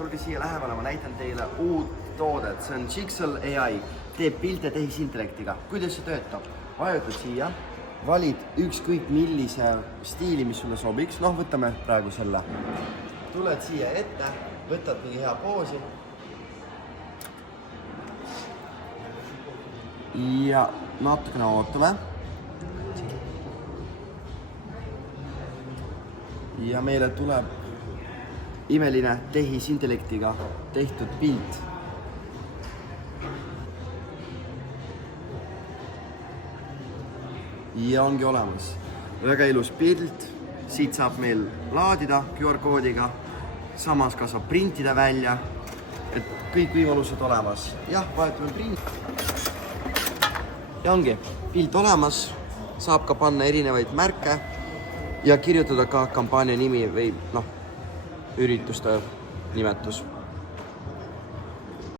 tulge siia lähemale, ma näitan teile uut toodet, see on Jigsaw AI, teeb pilte tehisintellektiga. Kuidas see töötab? Vajutad siia, valid ükskõik millise stiili, mis sulle sobiks, noh, võtame praegu selle. Tuled siia ette, võtad mingi hea poosi ja natukene ootame. Ja meile tuleb imeline tehisintellektiga tehtud pilt. Ja ongi olemas. Väga ilus pilt. Siit saab meil laadida QR-koodiga. Samas ka saab printida välja. Et kõik võimalused olemas. Jah, vahetame print. Ja ongi pilt olemas. Saab ka panna erinevaid märke. Ja kirjutada ka kampaania nimi või ürituste nimetus.